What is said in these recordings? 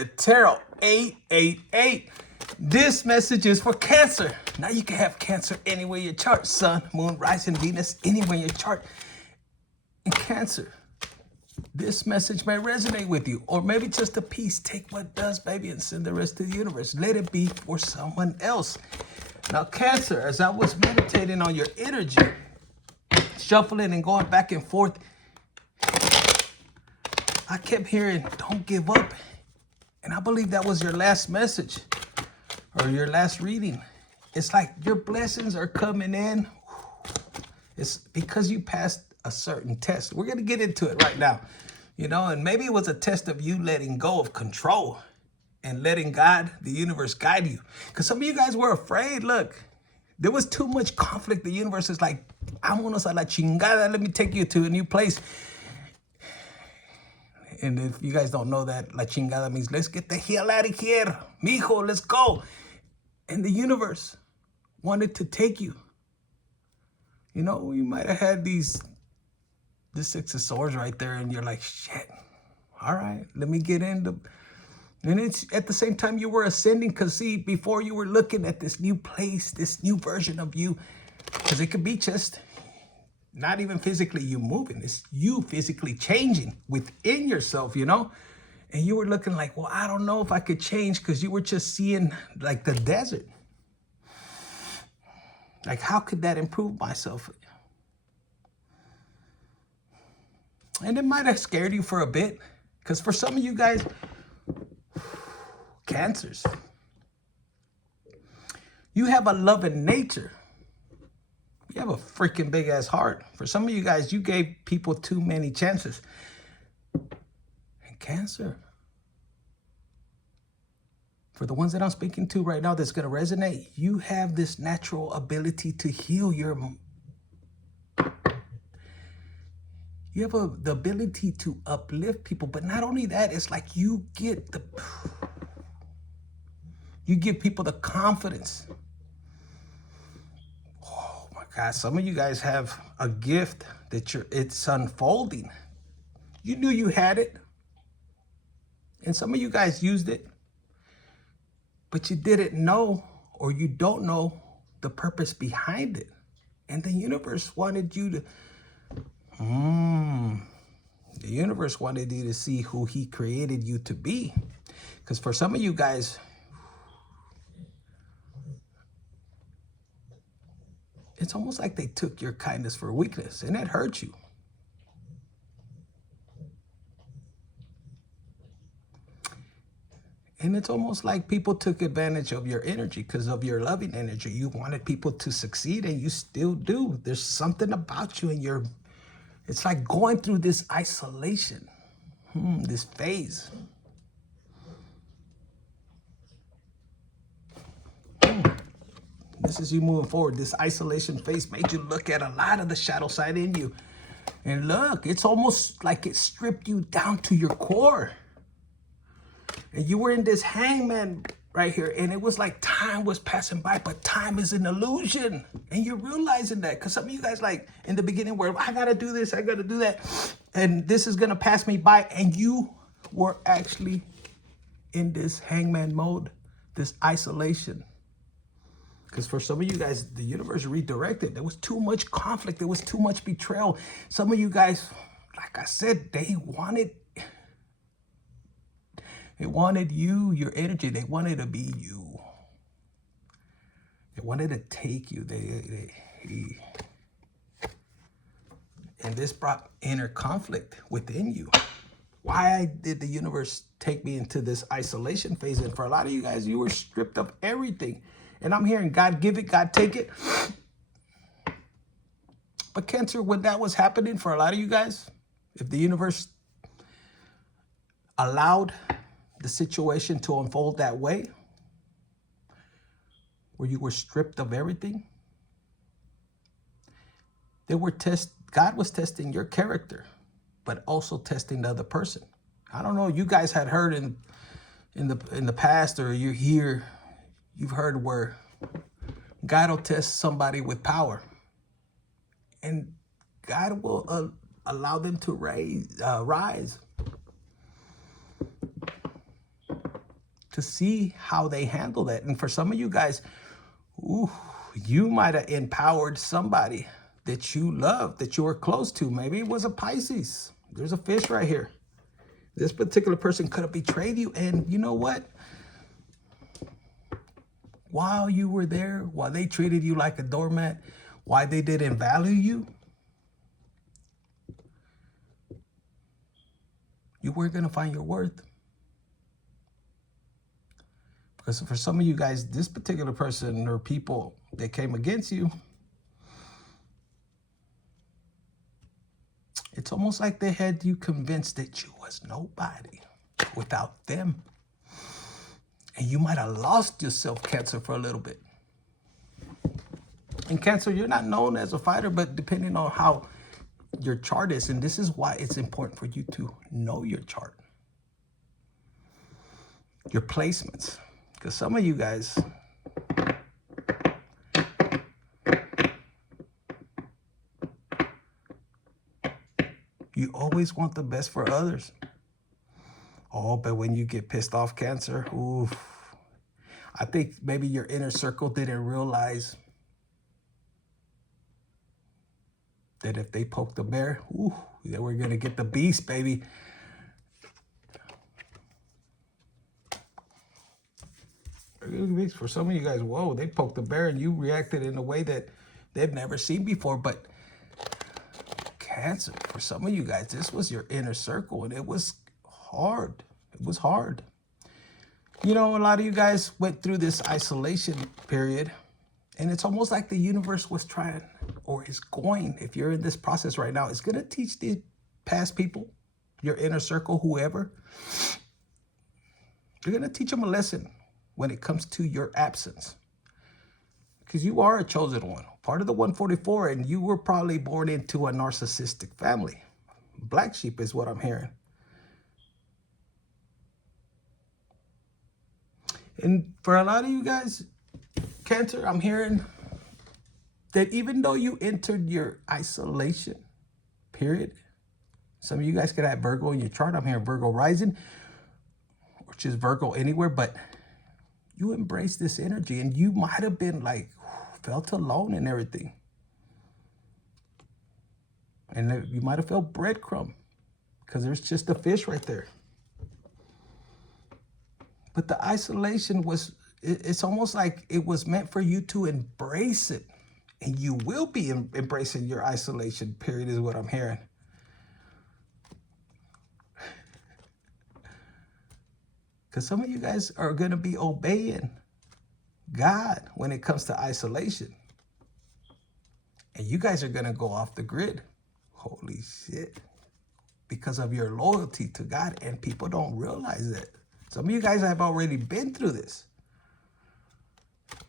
the tarot, 888. This message is for Cancer. Now you can have Cancer anywhere in your chart. Sun, Moon, Rising, Venus, anywhere in your chart. And Cancer, this message may resonate with you, or maybe just a piece. Take what does, baby, and send the rest to the universe. Let it be for someone else. Now, Cancer, as I was meditating on your energy, shuffling and going back and forth, I kept hearing, don't give up. And I believe that was your last message or your last reading. It's like your blessings are coming in. It's because you passed a certain test. We're going to get into it right now, you know, and maybe it was a test of you letting go of control and letting God, the universe, guide you. Because some of you guys were afraid. Look, there was too much conflict. The universe is like, vámonos a la chingada. Let me take you to a new place. And if you guys don't know that, la chingada means let's get the hell out of here. Mijo, let's go. And the universe wanted to take you. You know, you might have had the Six of Swords right there, and you're like, shit, all right, let me get into. And it's at the same time you were ascending, because see, before you were looking at this new place, this new version of you, because it could be just not even physically you moving, it's you physically changing within yourself, you know? And you were looking like, well, I don't know if I could change, because you were just seeing like the desert. Like, how could that improve myself? And it might have scared you for a bit, because for some of you guys, Cancers, you have a loving nature. You have a freaking big ass heart. For some of you guys, you gave people too many chances. And Cancer, for the ones that I'm speaking to right now that's going to resonate, you have this natural ability to heal you have the ability to uplift people. But not only that, it's like you give people the confidence. Oh my God, some of you guys have a gift that it's unfolding. You knew you had it. And some of you guys used it, but you didn't know, or you don't know the purpose behind it. And the universe wanted you to, the universe wanted you to see who he created you to be. Because for some of you guys, it's almost like they took your kindness for weakness, and it hurt you. And it's almost like people took advantage of your energy because of your loving energy. You wanted people to succeed, and you still do. There's something about you, and it's like going through this isolation, this phase. This is you moving forward. This isolation phase made you look at a lot of the shadow side in you. And look, it's almost like it stripped you down to your core. And you were in this hangman right here, and it was like time was passing by, but time is an illusion. And you're realizing that, because some of you guys, like in the beginning, were, I gotta do this, I gotta do that, and this is gonna pass me by. And you were actually in this hangman mode, this isolation. Because for some of you guys, the universe redirected. There was too much conflict. There was too much betrayal. Some of you guys, like I said, they wanted you, your energy. They wanted to be you. They wanted to take you. And this brought inner conflict within you. Why did the universe take me into this isolation phase? And for a lot of you guys, you were stripped of everything. And I'm hearing God give it, God take it. But Cancer, when that was happening for a lot of you guys, if the universe allowed the situation to unfold that way, where you were stripped of everything, God was testing your character, but also testing the other person. I don't know, you guys had heard in the past, or you've heard where God will test somebody with power, and God will allow them to rise. to see how they handle that. And for some of you guys, ooh, you might have empowered somebody that you love, that you were close to. Maybe it was a Pisces. There's a fish right here. This particular person could have betrayed you. And you know what? While you were there, while they treated you like a doormat, why they didn't value you, you weren't going to find your worth. Because for some of you guys, this particular person or people that came against you, it's almost like they had you convinced that you was nobody without them. And you might have lost yourself, Cancer, for a little bit. And Cancer, you're not known as a fighter, but depending on how your chart is, and this is why it's important for you to know your chart, your placements. Because some of you guys, you always want the best for others. Oh, but when you get pissed off, Cancer, oof, I think maybe your inner circle didn't realize that if they poked the bear, ooh, they were going to get the beast, baby. For some of you guys, whoa, they poked the bear and you reacted in a way that they've never seen before. But Cancer, for some of you guys, this was your inner circle and it was hard. It was hard. You know, a lot of you guys went through this isolation period, and it's almost like the universe was trying, or is going, if you're in this process right now, it's going to teach these past people, your inner circle, whoever, you're going to teach them a lesson when it comes to your absence. Because you are a chosen one, part of the 144, and you were probably born into a narcissistic family. Black sheep is what I'm hearing. And for a lot of you guys, Cancer, I'm hearing that even though you entered your isolation period, some of you guys could have Virgo in your chart. I'm hearing Virgo rising, which is Virgo anywhere, but you embrace this energy and you might have been like, felt alone and everything. And you might have felt breadcrumb because there's just a fish right there. But the isolation was, it's almost like it was meant for you to embrace it. And you will be embracing your isolation period is what I'm hearing. Because some of you guys are going to be obeying God when it comes to isolation. And you guys are going to go off the grid. Holy shit. Because of your loyalty to God. And people don't realize that. Some of you guys have already been through this.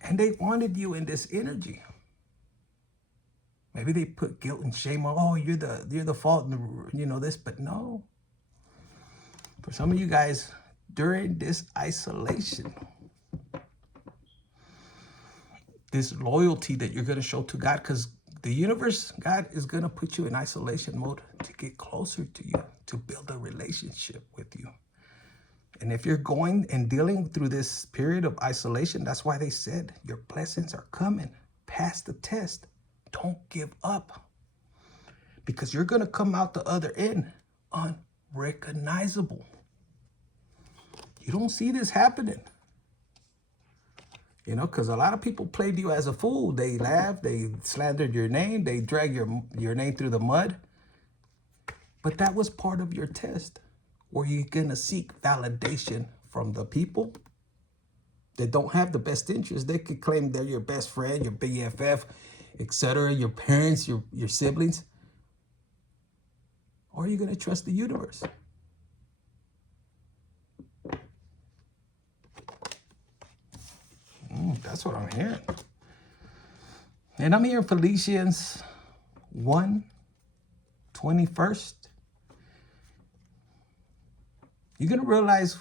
And they wanted you in this energy. Maybe they put guilt and shame on, oh, you're the fault, you know, this, but no. For some of you guys, during this isolation, this loyalty that you're going to show to God, because the universe, God is going to put you in isolation mode to get closer to you, to build a relationship with you. And if you're going and dealing through this period of isolation, that's why they said your blessings are coming. Pass the test. Don't give up. Because you're going to come out the other end unrecognizable. You don't see this happening. You know, because a lot of people played you as a fool. They laughed, they slandered your name, they dragged your name through the mud. But that was part of your test. Were you going to seek validation from the people that don't have the best interest? They could claim they're your best friend, your BFF, etc., your parents, your siblings. Or are you going to trust the universe? That's what I'm hearing. And I'm hearing Felicians 1:21. You're going to realize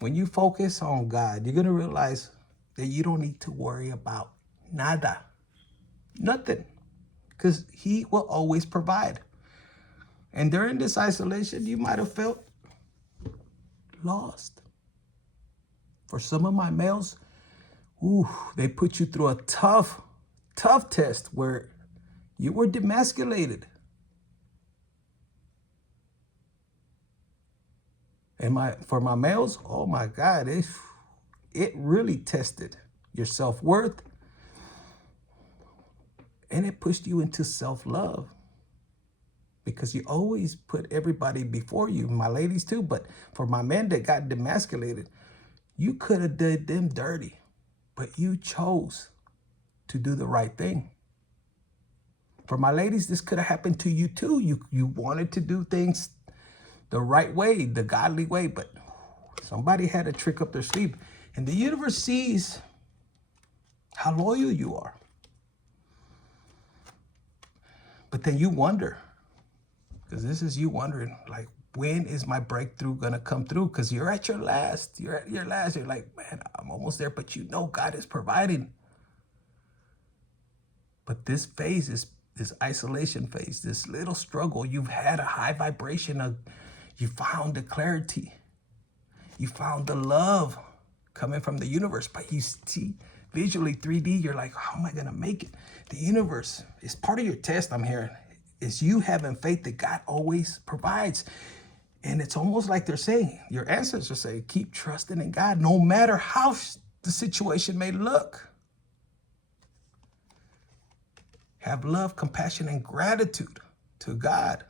when you focus on God, you're going to realize that you don't need to worry about nada. Nothing. Because He will always provide. And during this isolation, you might have felt lost. For some of my males, they put you through a tough test where you were demasculated. And for my males, oh my God, it really tested your self-worth, and it pushed you into self-love, because you always put everybody before you, my ladies too. But for my men that got demasculated, you could have did them dirty, but you chose to do the right thing. For my ladies, this could have happened to you too. You wanted to do things the right way, the godly way, but somebody had a trick up their sleeve. And the universe sees how loyal you are. But then you wonder, because this is you wondering, like, when is my breakthrough going to come through? Because you're at your last. You're at your last. You're like, man, I'm almost there. But you know God is providing. But this phase is this isolation phase, this little struggle. You've had a high vibration of, you found the clarity. You found the love coming from the universe. But you see visually 3D, you're like, how am I going to make it? The universe is part of your test, I'm hearing. Is you having faith that God always provides. And it's almost like they're saying, your ancestors are saying, keep trusting in God no matter how the situation may look. Have love, compassion, and gratitude to God.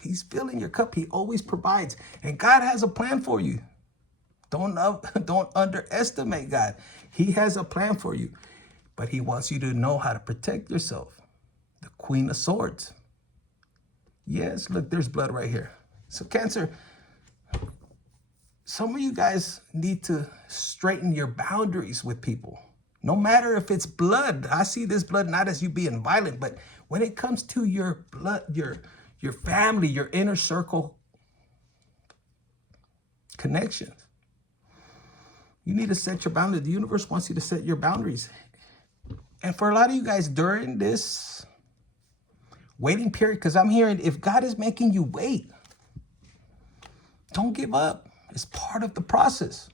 He's filling your cup. He always provides. And God has a plan for you. Don't underestimate God. He has a plan for you. But he wants you to know how to protect yourself. The Queen of Swords. Yes, look, there's blood right here. So Cancer, some of you guys need to straighten your boundaries with people. No matter if it's blood. I see this blood not as you being violent, but when it comes to your blood, your family, your inner circle connections, you need to set your boundaries. The universe wants you to set your boundaries. And for a lot of you guys during this waiting period, because I'm hearing if God is making you wait, don't give up. It's part of the process.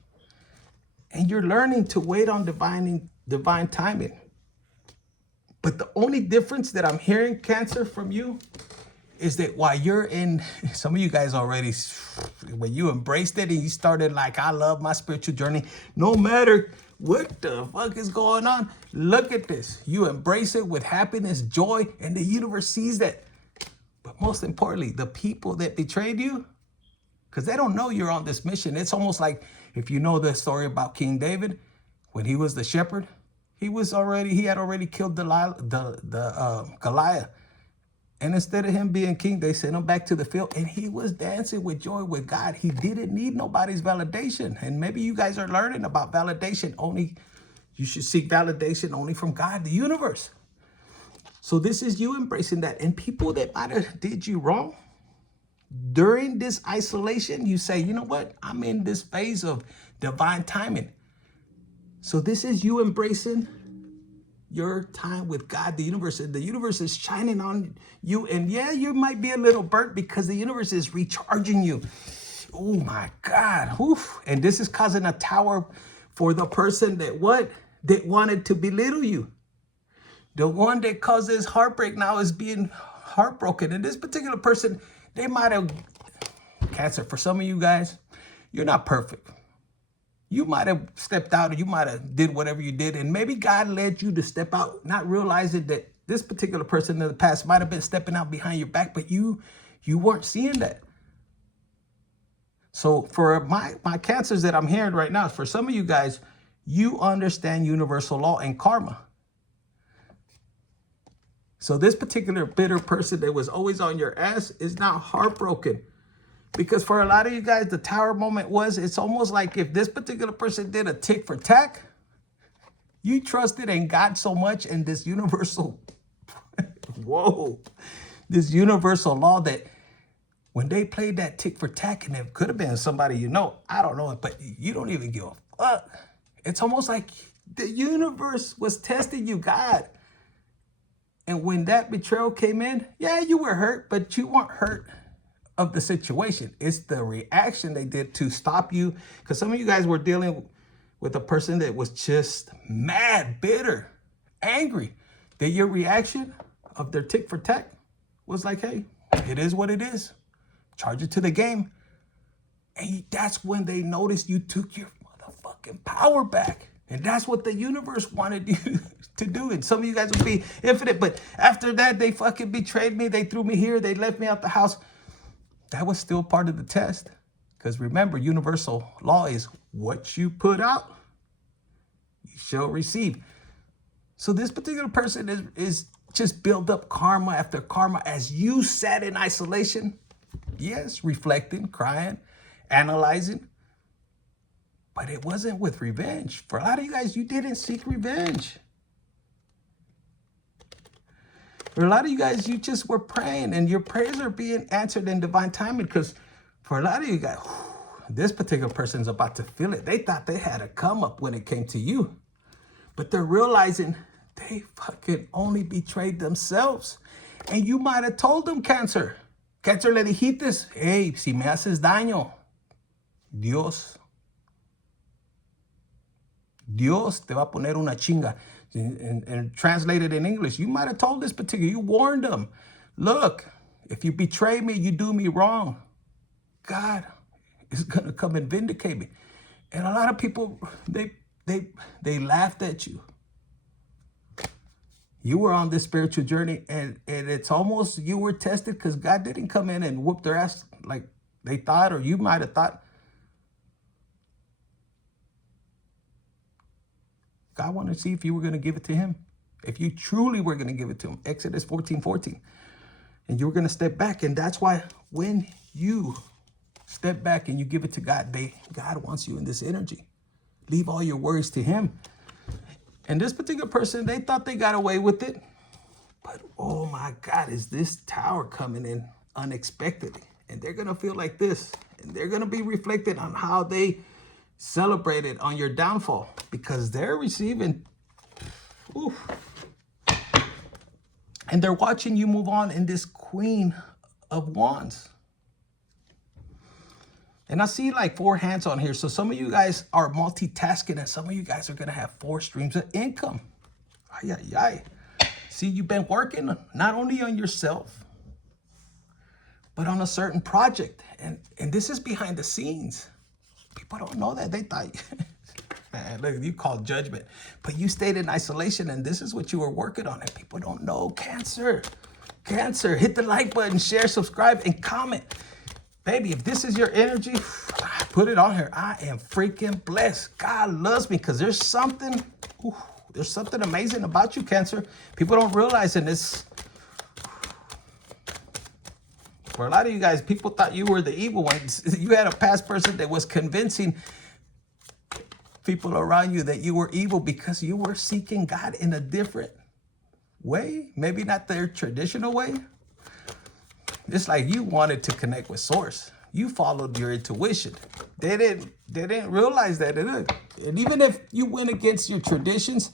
And you're learning to wait on divine timing. But the only difference that I'm hearing, Cancer, from you is that while you're in, some of you guys already, when you embraced it and you started like, I love my spiritual journey, no matter what the fuck is going on, look at this. You embrace it with happiness, joy, and the universe sees that. But most importantly, the people that betrayed you, because they don't know you're on this mission. It's almost like if you know the story about King David, when he was the shepherd, he had already killed Goliath. And instead of him being king, they sent him back to the field, and he was dancing with joy with God. He didn't need nobody's validation. And maybe you guys are learning about validation only. You should seek validation only from God, the universe. So this is you embracing that. And people that might have did you wrong, during this isolation, you say, you know what? I'm in this phase of divine timing. So this is you embracing your time with God, the universe. And the universe is shining on you. And yeah, you might be a little burnt because the universe is recharging you. Oh my God. Oof. And this is causing a tower for the person that wanted to belittle you. The one that causes heartbreak now is being heartbroken. And this particular person, they might have, Cancer, for some of you guys, you're not perfect. You might have stepped out, or you might have did whatever you did, and maybe God led you to step out, not realizing that this particular person in the past might have been stepping out behind your back, but you weren't seeing that. So for my Cancers that I'm hearing right now, for some of you guys, you understand universal law and karma. So this particular bitter person that was always on your ass is now heartbroken. Because for a lot of you guys, the tower moment it's almost like if this particular person did a tick for tack, you trusted in God so much and this universal, this universal law that when they played that tick for tack, and it could have been somebody you know, I don't know, but you don't even give a fuck. It's almost like the universe was testing you, God. And when that betrayal came in, yeah, you were hurt, but you weren't hurt of the situation. It's the reaction they did to stop you. Because some of you guys were dealing with a person that was just mad, bitter, angry. That your reaction of their tick for tack was like, hey, it is what it is. Charge it to the game. And that's when they noticed you took your motherfucking power back. And that's what the universe wanted you to do. And some of you guys will be infinite. But after that, they fucking betrayed me. They threw me here. They left me out the house. That was still part of the test. Because remember, universal law is what you put out, you shall receive. So this particular person is just build up karma after karma as you sat in isolation. Yes, reflecting, crying, analyzing. But it wasn't with revenge. For a lot of you guys, you didn't seek revenge. For a lot of you guys, you just were praying, and your prayers are being answered in divine timing. Because for a lot of you guys, this particular person's about to feel it. They thought they had a come up when it came to you. But they're realizing they fucking only betrayed themselves. And you might have told them, Cancer. Cancer, le dijiste, hey, si me haces daño, Dios te va a poner una chinga. And translated in English, you might have told this particular, you warned them. Look, if you betray me, you do me wrong. God is going to come and vindicate me. And a lot of people, they laughed at you. You were on this spiritual journey, and it's almost you were tested because God didn't come in and whoop their ass like they thought, or you might have thought. God wanted to see if you were going to give it to him. If you truly were going to give it to him. Exodus 14:14. And you were going to step back. And that's why when you step back and you give it to God, God wants you in this energy. Leave all your worries to him. And this particular person, they thought they got away with it. But oh my God, is this tower coming in unexpectedly? And they're going to feel like this. And they're going to be reflected on how they celebrated on your downfall, because they're receiving, and they're watching you move on in this Queen of Wands. And I see like 4 hands on here. So some of you guys are multitasking, and some of you guys are going to have 4 streams of income. Ay, ay, ay. See, you've been working not only on yourself, but on a certain project. And this is behind the scenes. People don't know that. They thought, man, look, you called judgment. But you stayed in isolation, and this is what you were working on. And people don't know. Cancer. Hit the like button, share, subscribe, and comment. Baby, if this is your energy, put it on here. I am freaking blessed. God loves me because there's something amazing about you, Cancer. People don't realize in this. For a lot of you guys, people thought you were the evil ones. You had a past person that was convincing people around you that you were evil because you were seeking God in a different way. Maybe not their traditional way. It's like you wanted to connect with Source. You followed your intuition. They didn't realize that. And even if you went against your traditions,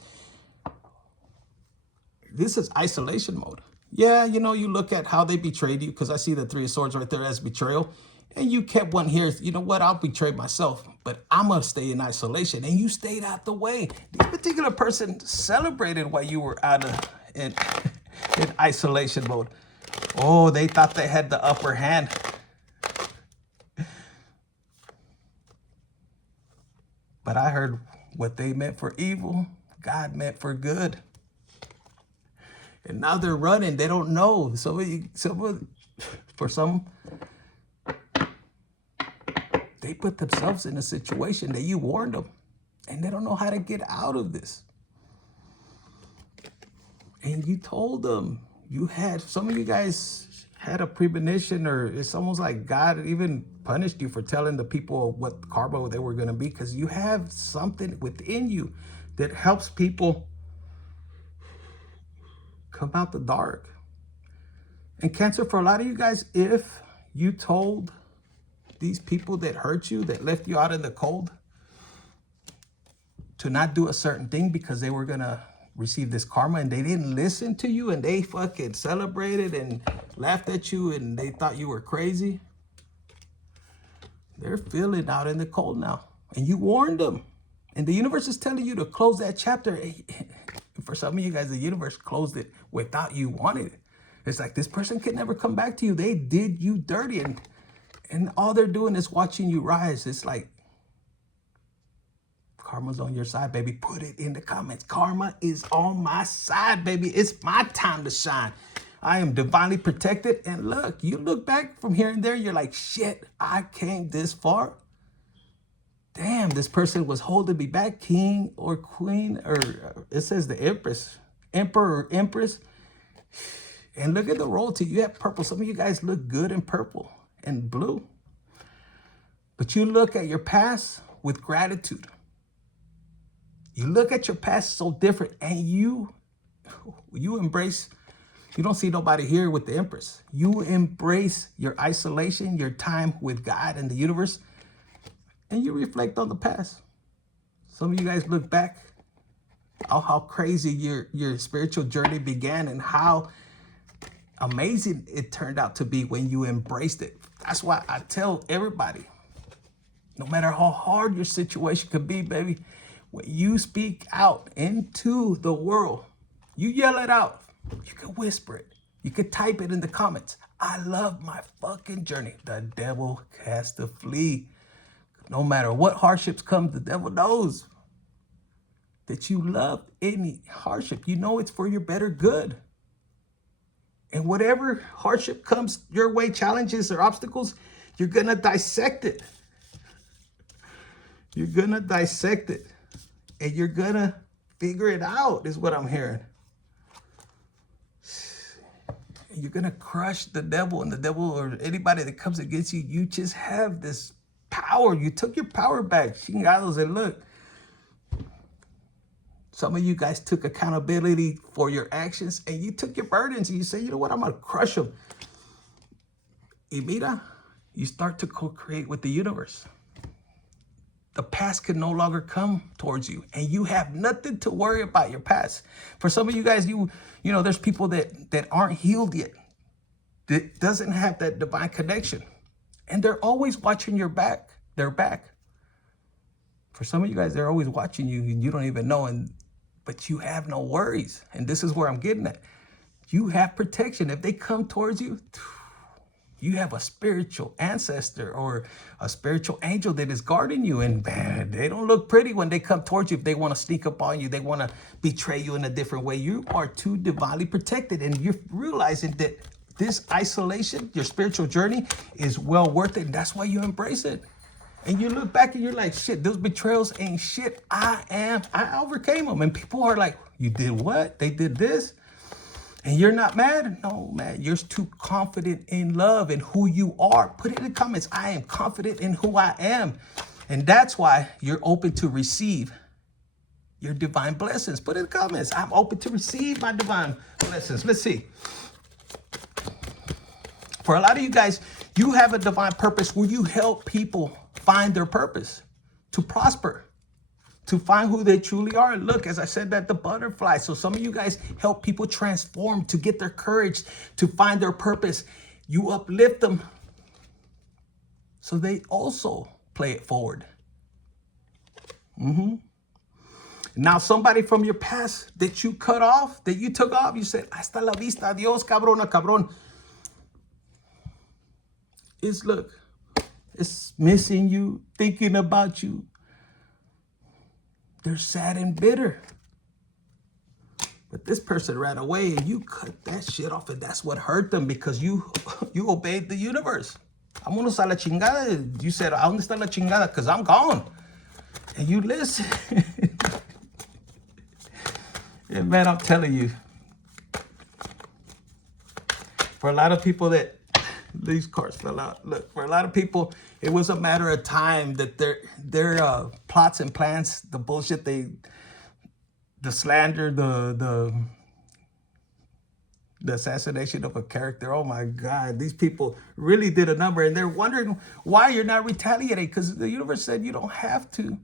this is isolation mode. Yeah, you know, you look at how they betrayed you, because I see the 3 of Swords right there as betrayal. And you kept one here. You know what? I'll betray myself, but I'm going to stay in isolation. And you stayed out the way. This particular person celebrated while you were out in isolation mode. Oh, they thought they had the upper hand. But I heard what they meant for evil, God meant for good. And now they're running. They don't know. For some, they put themselves in a situation that you warned them, and they don't know how to get out of this. And you told them. Some of you guys had a premonition, or it's almost like God even punished you for telling the people what karma they were going to be, because you have something within you that helps people come out the dark. And Cancer, for a lot of you guys, if you told these people that hurt you, that left you out in the cold, to not do a certain thing because they were going to receive this karma, and they didn't listen to you, and they fucking celebrated and laughed at you, and they thought you were crazy, They're feeling out in the cold now. And you warned them. And the universe is telling you to close that chapter. For some of you guys, the universe closed it without you wanting it. It's like this person can never come back to you. They did you dirty. And all they're doing is watching you rise. It's like karma's on your side, baby. Put it in the comments. Karma is on my side, baby. It's my time to shine. I am divinely protected. And look, you look back from here and there, you're like, shit, I came this far. Damn, this person was holding me back, king or queen, or it says the empress, emperor or empress. And look at the royalty. You have purple. Some of you guys look good in purple and blue. But you look at your past with gratitude. You look at your past so different, and you embrace. You don't see nobody here with the empress. You embrace your isolation, your time with God and the universe, and you reflect on the past. Some of you guys look back how crazy your spiritual journey began and how amazing it turned out to be when you embraced it. That's why I tell everybody, no matter how hard your situation could be, baby, when you speak out into the world, you yell it out. You can whisper it. You can type it in the comments. I love my fucking journey. The devil has to flee. No matter what hardships come, the devil knows that you love any hardship. You know it's for your better good. And whatever hardship comes your way, challenges or obstacles, you're going to dissect it. You're going to dissect it. And you're going to figure it out, is what I'm hearing. You're going to crush the devil, and the devil or anybody that comes against you. You just have this power. You took your power back. Chingados, and look. Some of you guys took accountability for your actions, and you took your burdens and you say, you know what, I'm going to crush them. Y mira, you start to co-create with the universe. The past can no longer come towards you, and you have nothing to worry about your past. For some of you guys, you know, there's people that aren't healed yet, that doesn't have that divine connection, and they're always watching your back, their back. For some of you guys, they're always watching you, and you don't even know, but you have no worries. And this is where I'm getting at. You have protection. If they come towards you, you have a spiritual ancestor or a spiritual angel that is guarding you. And man, they don't look pretty when they come towards you. If they want to sneak up on you, they want to betray you in a different way. You are too divinely protected. And you're realizing that this isolation, your spiritual journey, is well worth it. And that's why you embrace it. And you look back and you're like, shit, those betrayals ain't shit. I overcame them. And people are like, you did what? They did this? And you're not mad? No, man, you're too confident in love and who you are. Put it in the comments. I am confident in who I am. And that's why you're open to receive your divine blessings. Put it in the comments. I'm open to receive my divine blessings. Let's see. For a lot of you guys, you have a divine purpose where you help people find their purpose, to prosper, to find who they truly are. Look, as I said, that the butterfly. So some of you guys help people transform, to get their courage, to find their purpose. You uplift them so they also play it forward. Now, somebody from your past that you cut off, that you took off, you said, hasta la vista, adios, cabrona, cabrón. It's missing you, thinking about you. They're sad and bitter. But this person ran away and you cut that shit off, and that's what hurt them, because you obeyed the universe. Vámonos a la chingada. You said, ¿a dónde está la chingada? Because I'm gone. And you listen. And man, I'm telling you, for a lot of people that these cards fell out. Look, for a lot of people, it was a matter of time that their plots and plans, the bullshit, the slander, the assassination of a character. Oh my God, these people really did a number, and they're wondering why you're not retaliating, because the universe said you don't have to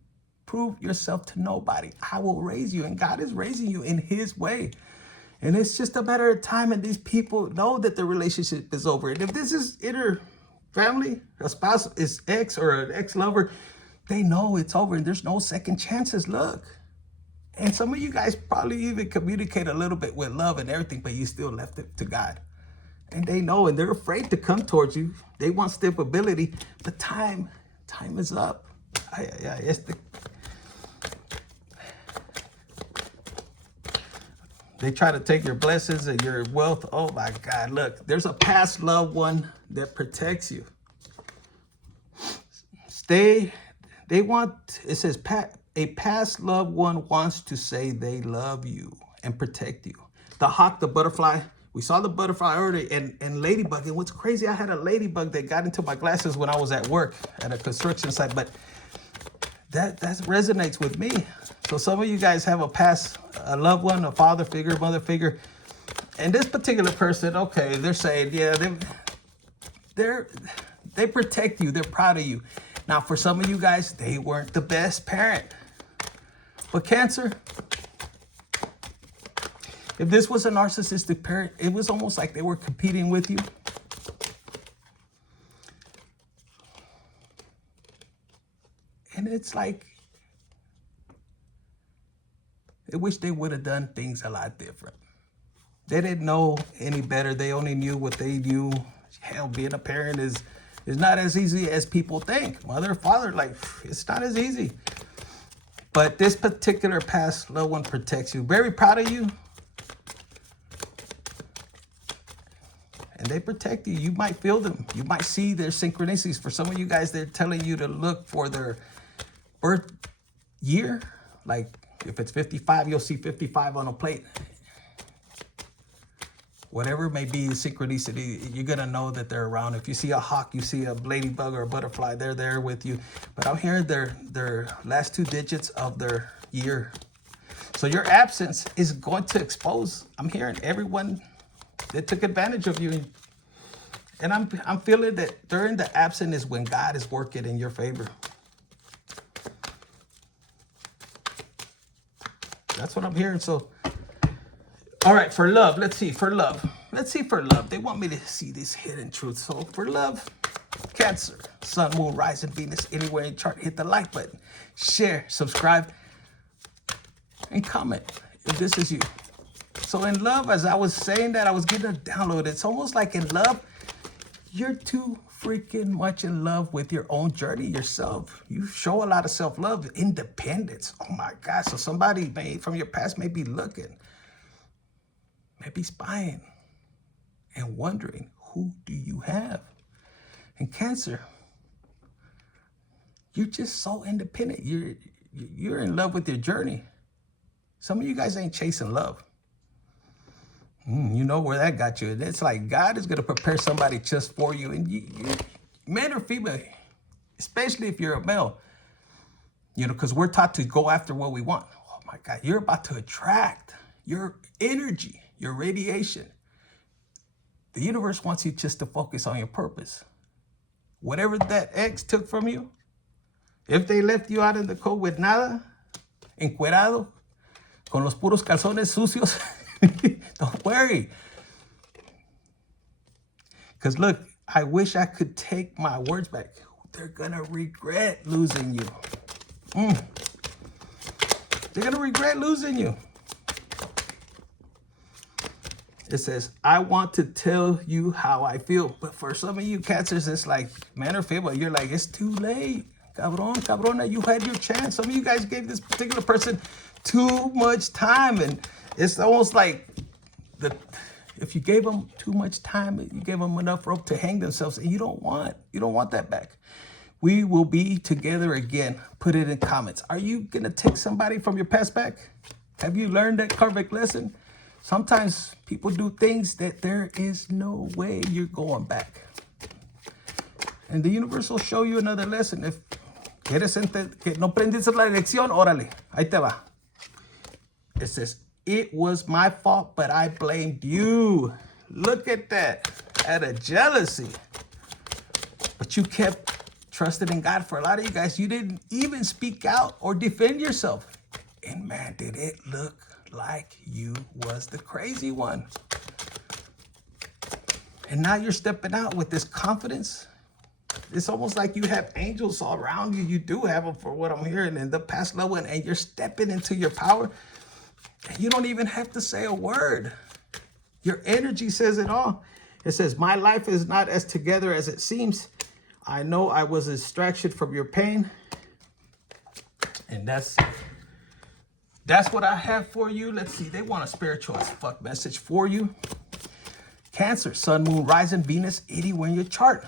prove yourself to nobody. I will raise you, and God is raising you in His way. And it's just a matter of time, and these people know that the relationship is over. And if this is family, a spouse, is ex or an ex-lover, they know it's over and there's no second chances. Look. And some of you guys probably even communicate a little bit with love and everything, but you still left it to God. And they know, and they're afraid to come towards you. They want stability, but time is up. They try to take your blessings and your wealth. Oh my God, look, there's a past loved one that protects you. It says, a past loved one wants to say they love you and protect you. The hawk, the butterfly, we saw the butterfly earlier, and ladybug. And what's crazy, I had a ladybug that got into my glasses when I was at work at a construction site, but that resonates with me. So some of you guys have a loved one, a father figure, mother figure. And this particular person, okay, they're saying, yeah, they protect you. They're proud of you. Now, for some of you guys, they weren't the best parent. But Cancer, if this was a narcissistic parent, it was almost like they were competing with you. And it's like, I wish they would have done things a lot different. They didn't know any better. They only knew what they knew. Hell, being a parent is not as easy as people think. Mother, father, like, it's not as easy. But this particular past loved one protects you. Very proud of you. And they protect you. You might feel them. You might see their synchronicities. For some of you guys, they're telling you to look for their birth year. Like, if it's 55, you'll see 55 on a plate. Whatever it may be, synchronicity, you're going to know that they're around. If you see a hawk, you see a ladybug or a butterfly, they're there with you. But I'm hearing their last 2 digits of their year. So your absence is going to expose, I'm hearing, everyone that took advantage of you. And I'm feeling that during the absence is when God is working in your favor. That's what I'm hearing. So, all right, for love, let's see for love. They want me to see these hidden truths. So for love, Cancer, Sun, Moon, Rising, Venus, anywhere in the chart, hit the like button, share, subscribe, and comment if this is you. So in love, as I was saying that, I was getting a download. It's almost like in love, you're too freaking much in love with your own journey yourself. You show a lot of self-love, independence. Oh my God. So somebody from your past may be looking, maybe spying and wondering, who do you have? And Cancer, you're just so independent. You're in love with your journey. Some of you guys ain't chasing love. You know where that got you. It's like God is going to prepare somebody just for you. And you, man or female, especially if you're a male, because we're taught to go after what we want. Oh my God, you're about to attract your energy, your radiation. The universe wants you just to focus on your purpose. Whatever that ex took from you, if they left you out in the cold with nada, encuerado, con los puros calzones sucios, don't worry. Because look, I wish I could take my words back. They're going to regret losing you. They're going to regret losing you. It says, I want to tell you how I feel. But for some of you Cancers, it's like, man or female, you're like, it's too late. Cabron, cabrona, you had your chance. Some of you guys gave this particular person too much time. And it's almost like if you gave them too much time, you gave them enough rope to hang themselves, and you don't want that back. We will be together again. Put it in comments. Are you going to take somebody from your past back? Have you learned that karmic lesson? Sometimes people do things that there is no way you're going back. And the universe will show you another lesson. If quieres que no prendiste la lección, órale, ahí te va. It says, it was my fault, but I blamed you. Look at that. Out of jealousy. But you kept trusting in God. For a lot of you guys, you didn't even speak out or defend yourself. And man, did it look like you was the crazy one. And now you're stepping out with this confidence, It's almost like you have angels all around you. You do have them for what I'm hearing in the past level, and you're stepping into your power. And you don't even have to say a word. Your energy says it all. It says, my life is not as together as it seems. I know I was a distraction from your pain. And that's what I have for you. Let's see. They want a spiritual as fuck message for you. Cancer, Sun, Moon, Rising, Venus, anywhere in your chart.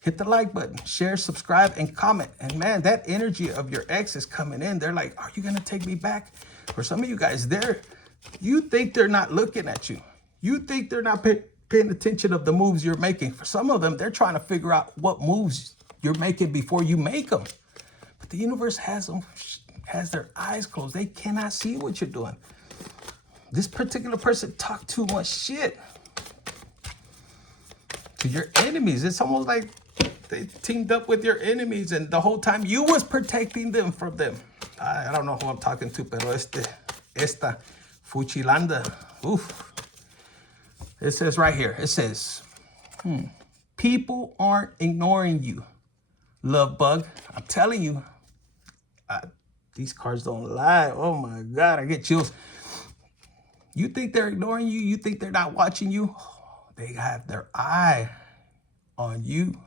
Hit the like button, share, subscribe, and comment. And man, that energy of your ex is coming in. They're like, are you going to take me back? For some of you guys, you think they're not looking at you. You think they're not paying attention of the moves you're making. For some of them, they're trying to figure out what moves you're making before you make them. But the universe has their eyes closed. They cannot see what you're doing. This particular person talked too much shit to your enemies. It's almost like they teamed up with your enemies, and the whole time you was protecting them from them. I don't know who I'm talking to, pero esta fuchilanda. Oof. It says right here, it says, people aren't ignoring you, love bug. I'm telling you, these cards don't lie. Oh my God, I get chills. You think they're ignoring you? You think they're not watching you? They have their eye on you.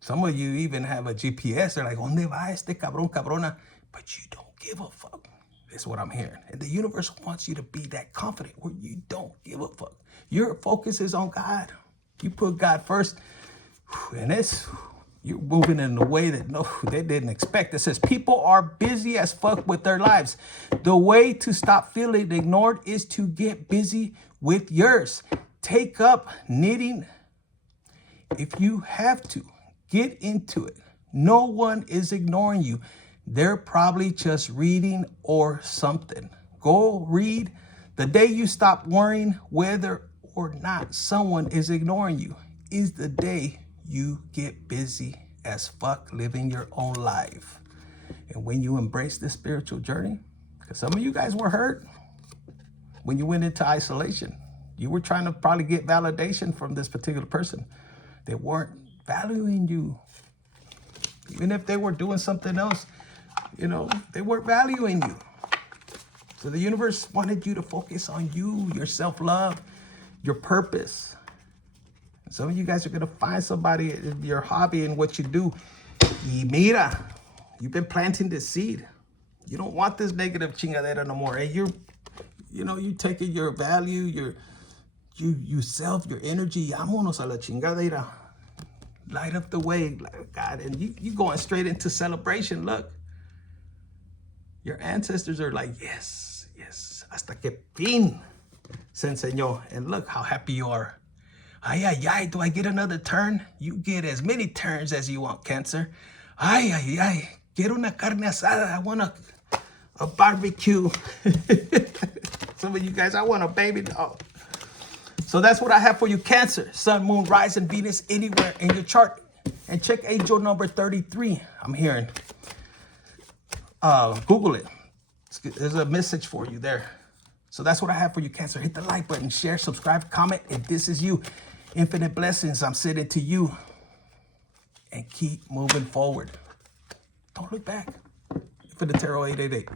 Some of you even have a GPS. They're like, ¿Dónde va este cabrón, cabrona? But you don't give a fuck. That's what I'm hearing. And the universe wants you to be that confident where you don't give a fuck. Your focus is on God. You put God first. And you're moving in a way that they didn't expect. It says, people are busy as fuck with their lives. The way to stop feeling ignored is to get busy with yours. Take up knitting if you have to. Get into it. No one is ignoring you. They're probably just reading or something. Go read. The day you stop worrying whether or not someone is ignoring you is the day you get busy as fuck living your own life. And when you embrace this spiritual journey, because some of you guys were hurt when you went into isolation. You were trying to probably get validation from this particular person. They weren't valuing you. Even if they were doing something else, they weren't valuing you. So the universe wanted you to focus on you, your self-love, your purpose. And some of you guys are going to find somebody in your hobby and what you do. Y mira, you've been planting this seed. You don't want this negative chingadera no more. And you're taking your value, you self, your energy. Vámonos a la chingadera. Light up the way, God. And you going straight into celebration. Look, your ancestors are like, yes, yes. Hasta que fin se enseñó. And look how happy you are. Ay, ay, ay, do I get another turn? You get as many turns as you want, Cancer. Ay, ay, ay, quiero una carne asada. I want a barbecue. Some of you guys, I want a baby dog. So that's what I have for you, Cancer. Sun, Moon, Rising, Venus, anywhere in your chart. And check angel number 33. I'm hearing. Google it. There's a message for you there. So that's what I have for you, Cancer. Hit the like button, share, subscribe, comment. If this is you, infinite blessings I'm sending to you. And keep moving forward. Don't look back. For the Tarot 888.